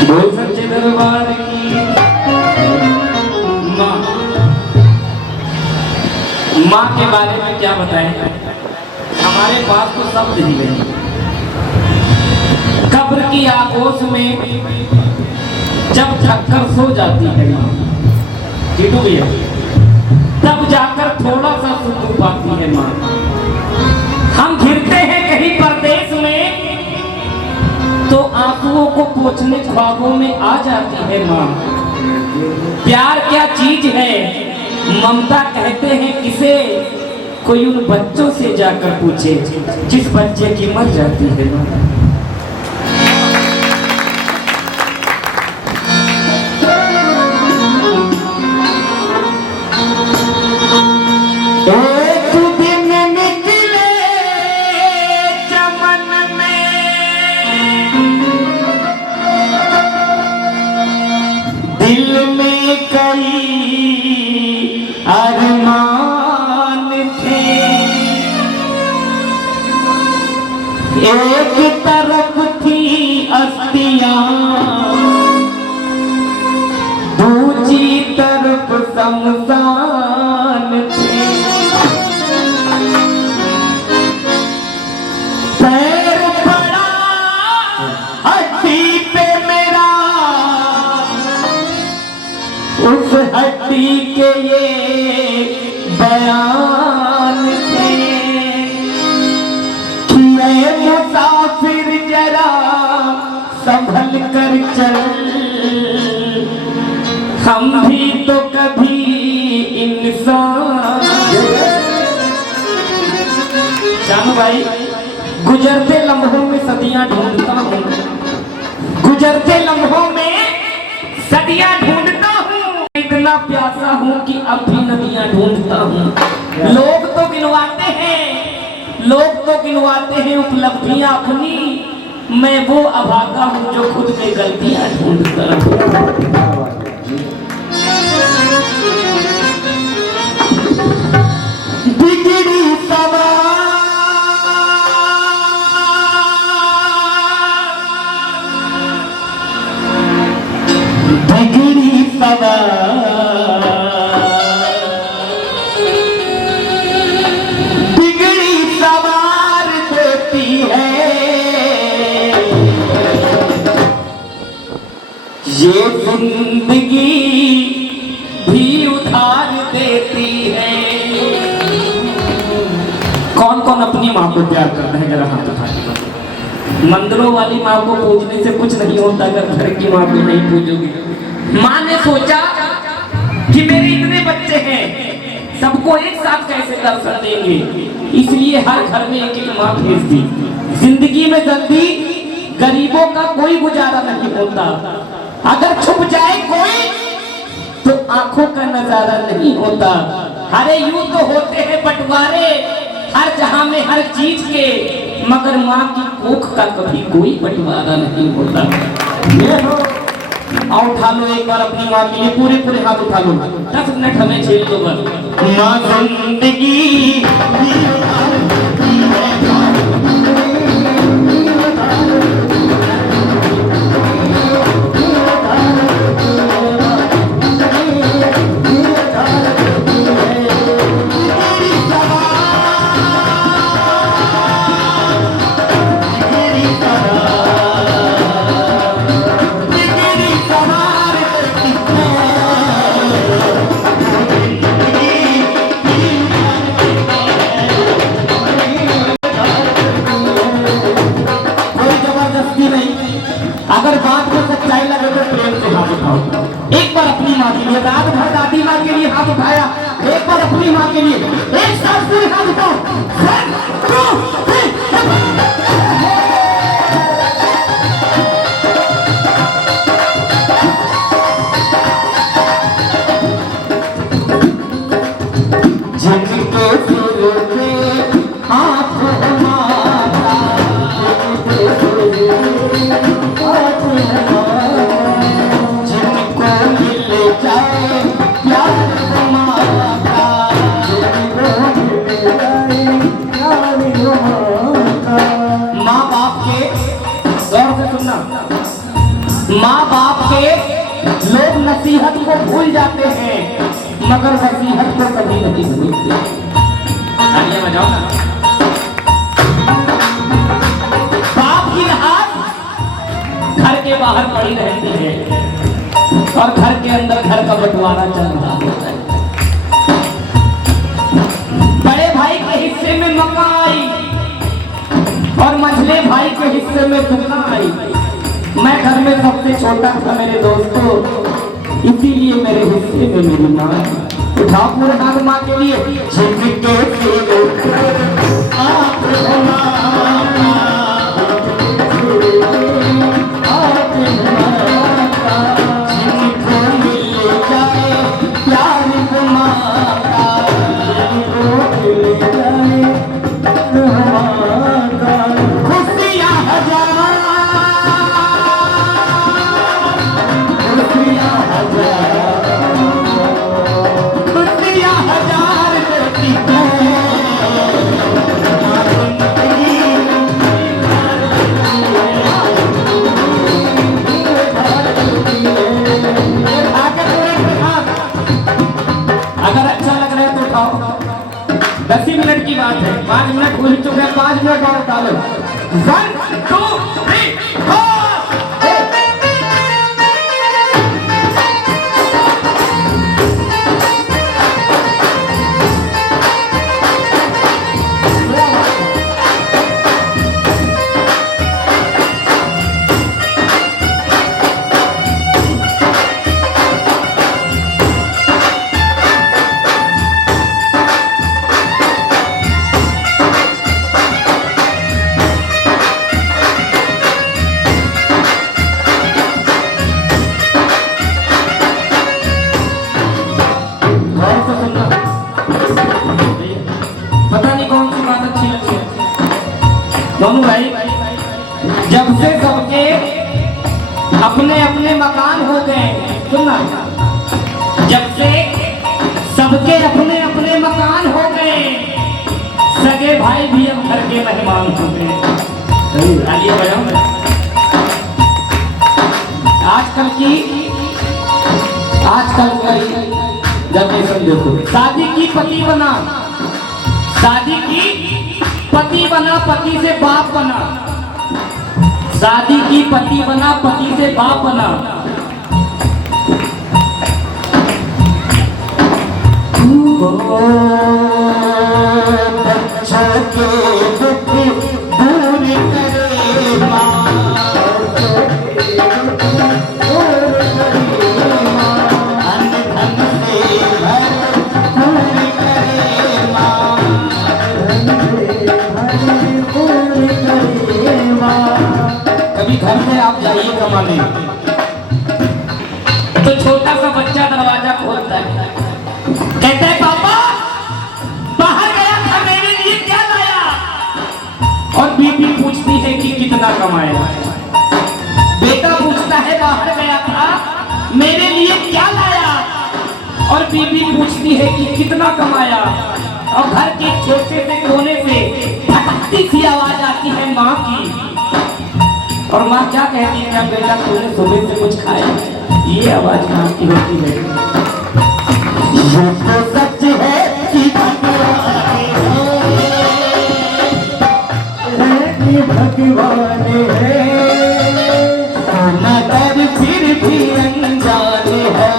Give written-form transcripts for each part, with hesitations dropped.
बोल सच्चे दरबार की माँ। माँ के बारे में क्या बताएं, हमारे पास तो शब्द ही नहीं। कब्र की आगोश में जब थककर सो जाती है माँ, जीतू भैया, तब जाकर थोड़ा सा सुकून पाती है माँ। हम घिरते हैं कहीं परदेश में तो आंसुओं को पोंछने ख्वाबों में आ जाती है माँ। प्यार क्या चीज है, ममता कहते हैं किसे, कोई उन बच्चों से जाकर पूछे जिस बच्चे की मर जाती है माँ। अरमान थे, एक तरफ थी अस्तियां, दूसरी तरफ शमशान थे। पैर पड़ा हड्डी पे मेरा, उस हड्डी के ये बयान थे कि ऐ मुसाफिर जरा संभल कर चल, हम भी तो कभी इंसान। जानू भाई, गुजरते लम्हों में सदियां ढूंढता हूँ, गुजरते लम्हों में सदियां ढूंढता हूँ, इतना प्यासा हूँ कि अब भी नदियां ढूंढता हूँ। लोग तो गिनवाते हैं, लोग तो गिनवाते हैं उपलब्धियां अपनी, मैं वो अभागा हूँ जो खुद में गलतियां ढूंढता हूँ। बिगड़ी सवार, बिगड़ी सवार, बिगड़ी सवार देती है, ये जिंदगी भी उधार देती है। कौन कौन अपनी माँ को प्यार करता है, जरा हाथ उठा के। मंदिरों वाली माँ को पूजने से कुछ नहीं होता अगर घर की माँ को नहीं पूजोगे। माँ ने सोचा कि मेरे इतने बच्चे हैं, सबको एक साथ कैसे दर्शन देंगे, इसलिए हर घर में एक एक माँ भेज दी। जिंदगी में जल्दी गरीबों का कोई गुजारा नहीं होता, अगर छुप जाए कोई तो आंखों का नजारा नहीं होता। अरे यूं तो होते हैं बंटवारे हर जहां में हर चीज के, मगर माँ की कोख का कभी कोई बंटवारा नहीं होता। ये हो, आओ उठा लो एक बार अपनी माँ के लिए, पूरे पूरे हाथ उठा लो, 10 मिनट हमें झेल दो बस। माँ जिंदगी अगर बात में सच्चाई लगे तो प्रेम से हाथ उठाओ। एक बार अपनी माँ के लिए, रात भर दादी माँ के लिए हाथ उठाया, एक बार अपनी माँ के लिए, एक साथ पूरे हाथ उठाओ। प्यार माँ बाप के लोग नसीहत को भूल जाते हैं मगर वसीयत को कभी नहीं भूलते। तालियां बजाओ ना। बाप की हाथ घर के बाहर पड़ी रहती है और घर के अंदर घर का बंटवारा चल रहा होता है। बड़े भाई के हिस्से में मकान आई और मझले भाई के हिस्से में दुकान आई। मैं घर में सबसे छोटा था मेरे दोस्तों, इसीलिए मेरे हिस्से में मेरी माँ। उठाओ पूरे हाथ माँ के लिए। दस ही मिनट की बात है, 5 मिनट भूल चुके हैं, 5 मिनट और डालो। 1 2 3 4। पता नहीं कौन सी बात अच्छी लगती है दोनों भाई। जब से सबके अपने अपने मकान हो गए, सुनना, जब से सबके अपने अपने मकान हो गए, सगे भाई भी अब घर के मेहमान हो गए। आइए बजाओ। आजकल की जनरेशन देखो, शादी की पति बना, शादी की पति बना, पति से बाप बना, शादी की पति बना, पति से बाप बना। बच्चों के दुख दूर करे माँ, घर में आप जाइए कमाने तो छोटा सा बच्चा दरवाजा खोलता है, कहता है पापा बाहर गया था, मेरे लिए क्या लाया? और बीबी पूछती है कि कितना कमाया? बेटा पूछता है बाहर गया था, मेरे लिए क्या लाया? और बीबी पूछती है कि कितना कमाया? और घर के छोटे से कोने से फटकती सी आवाज आती है माँ की, और माँ क्या कहती है, बेटा तूने सुबह से कुछ खाया? ये आवाज माँ की होती है। ये तो सच है कि भगवान है, मगर फिर भी अनजान है,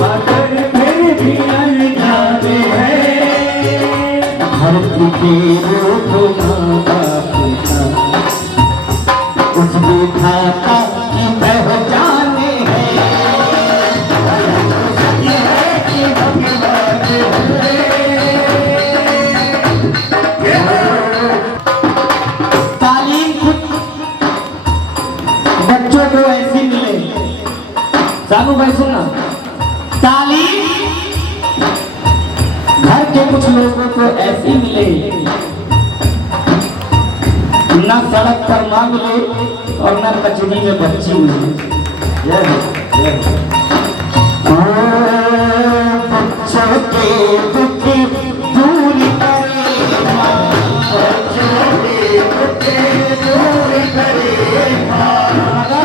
मगर फिर भी अनजान है। धरती के रूप कुछ भी खाता की पहचान है, तालीम बच्चों को ऐसी मिले, सानू भाई सुनना, तालीम घर के कुछ लोगों को ऐसी मिले, ना सड़क पर मांग ले और ना कचरी में बच्ची मिले। बच्चों के दुख दूर करे माँ, बच्चों के दुख दूर करे माँ।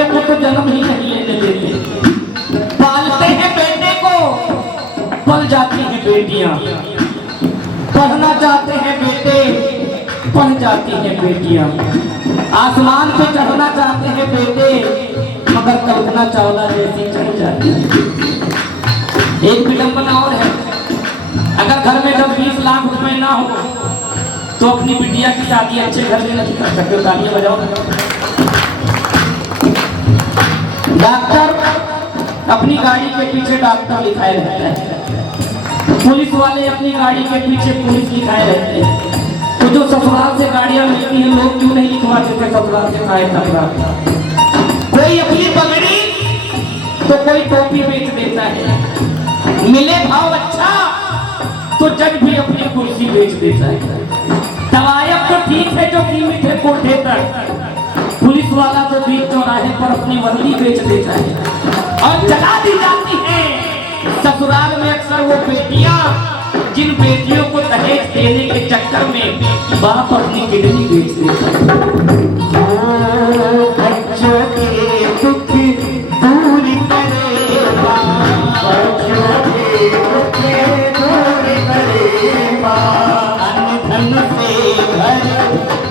बेटियों को तो जन्म ही नहीं लेने देते। पालते हैं बेटे को, पल जाती हैं बेटियां। पढ़ना चाहते हैं बेटे, पढ़ जाती हैं बेटियां। आसमान पे चढ़ना चाहते हैं बेटे, मगर कल्पना चावला जैसी चढ़ जाती है। एक विडंबना और है, अगर घर में 10-20 लाख रुपए ना हो तो अपनी बिटिया की शादी अच्छे घर में नहीं कर सकते। तालियां बजाओ। डॉक्टर अपनी गाड़ी के पीछे डॉक्टर लिखाए रहते हैं, पुलिस वाले अपनी गाड़ी के पीछे पुलिस लिखाए रहते हैं। तो जो ससुराल से गाड़ियां मिलती हैं लोग क्यों नहीं लिखवाते थे ससुराल से गाय तकरा? कोई अपनी पगड़ी तो कोई टोपी बेच देता है, मिले भाव अच्छा तो जज भी अपनी कुर्सी बेच देता है। दवायक तो ठीक है जो कीमत है कोठे तक, पुलिस वाला तो बीच चौराहे पर अपनी वर्दी बेच देता है और जला दी जाती है। ससुराल में अक्सर वो बेटियां जिन बेटियों को दहेज देने के चक्कर में बाप अपनी किडनी बेच देता है। बच्चों के दुख दूर करेगा, बच्चों के दुख दूर करेगा, अन्न धन से घर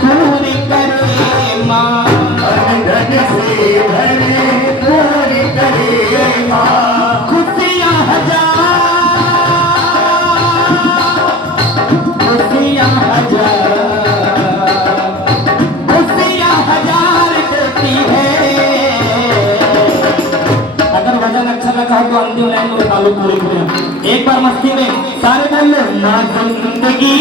दूर करे माँ, अन्न धन से घर दूर करे माँ। खुशियाँ हजार, खुशियाँ हजार, खुशियाँ हजार देती है। अगर वजन अच्छा लगा तो अंतिम लाइन में उठा लो पूरी पूरी। एक बार मस्ती में सारे बोल लो ना जिंदगी